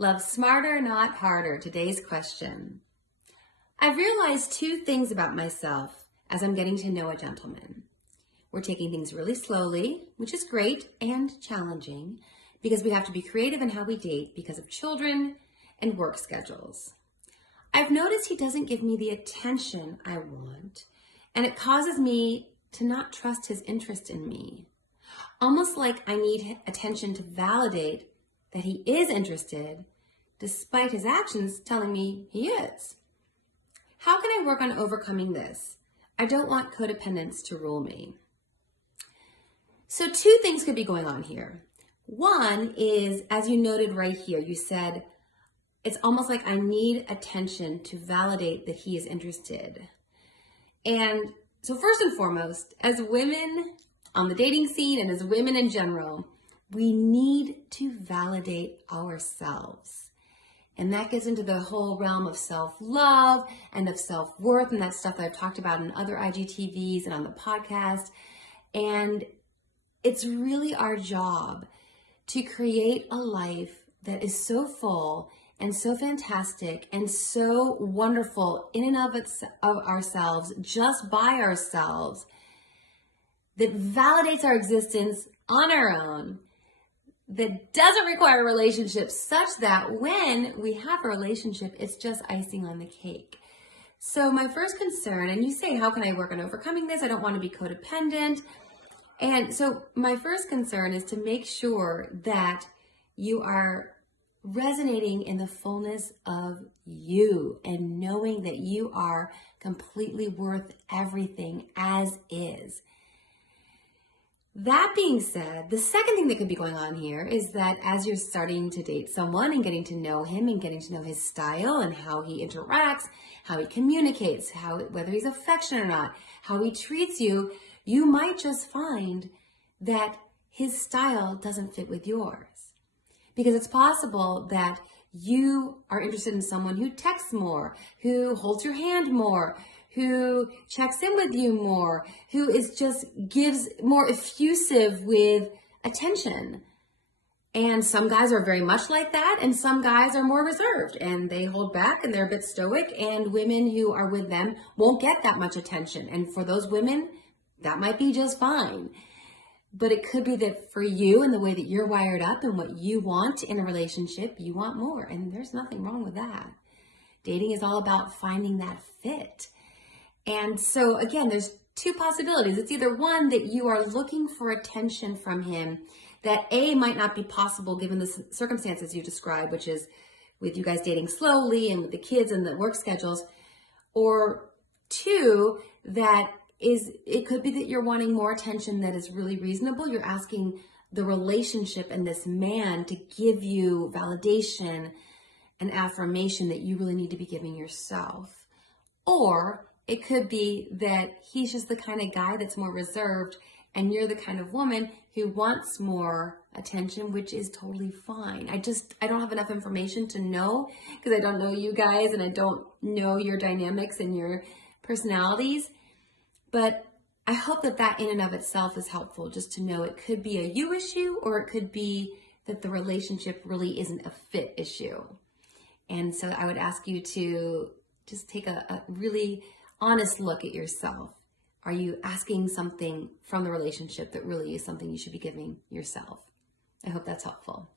Love smarter, not harder. Today's question. I've realized two things about myself as I'm getting to know a gentleman. We're taking things really slowly, which is great and challenging because we have to be creative in how we date because of children and work schedules. I've noticed he doesn't give me the attention I want, and it causes me to not trust his interest in me. Almost like I need attention to validate that he is interested, despite his actions telling me he is. How can I work on overcoming this? I don't want codependence to rule me. So two things could be going on here. One is, as you noted right here, you said, it's almost like I need attention to validate that he is interested. And so first and foremost, as women on the dating scene and as women in general, we need to validate ourselves. And that gets into the whole realm of self-love and of self-worth and that stuff that I've talked about in other IGTVs and on the podcast. And it's really our job to create a life that is so full and so fantastic and so wonderful in and of ourselves, just by ourselves, that validates our existence on our own, that doesn't require a relationship, such that when we have a relationship, it's just icing on the cake. So my first concern, and you say, how can I work on overcoming this? I don't want to be codependent. And so my first concern is to make sure that you are resonating in the fullness of you and knowing that you are completely worth everything as is. That being said, the second thing that could be going on here is that as you're starting to date someone and getting to know him and getting to know his style and how he interacts, how he communicates, whether he's affectionate or not, how he treats you, you might just find that his style doesn't fit with yours. Because it's possible that you are interested in someone who texts more, who holds your hand more, who checks in with you more, who is just gives more effusive with attention. And some guys are very much like that, and some guys are more reserved and they hold back and they're a bit stoic, and women who are with them won't get that much attention. And for those women, that might be just fine. But it could be that for you and the way that you're wired up and what you want in a relationship, you want more. And there's nothing wrong with that. Dating is all about finding that fit. And so again, there's two possibilities. It's either one, that you are looking for attention from him that A, might not be possible given the circumstances you described, which is with you guys dating slowly and with the kids and the work schedules. Or two, that it could be that you're wanting more attention that is really reasonable. You're asking the relationship and this man to give you validation and affirmation that you really need to be giving yourself. Or it could be that he's just the kind of guy that's more reserved and you're the kind of woman who wants more attention, which is totally fine. I don't have enough information to know because I don't know you guys and I don't know your dynamics and your personalities. But I hope that in and of itself is helpful, just to know it could be a you issue or it could be that the relationship really isn't a fit issue. And so I would ask you to just take a really honest look at yourself. Are you asking something from the relationship that really is something you should be giving yourself? I hope that's helpful.